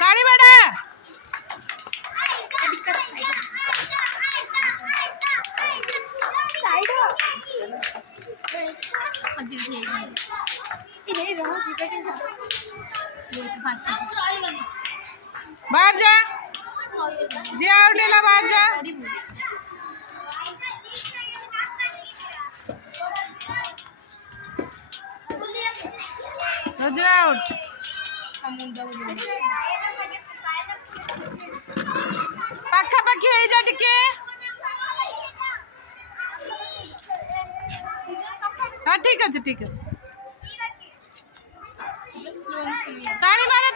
काली बेटा बाहर जा जी आउट बाहर जा आउट पाखापाखि हो जा टिके हाँ ठीक अच्छे ताली मारे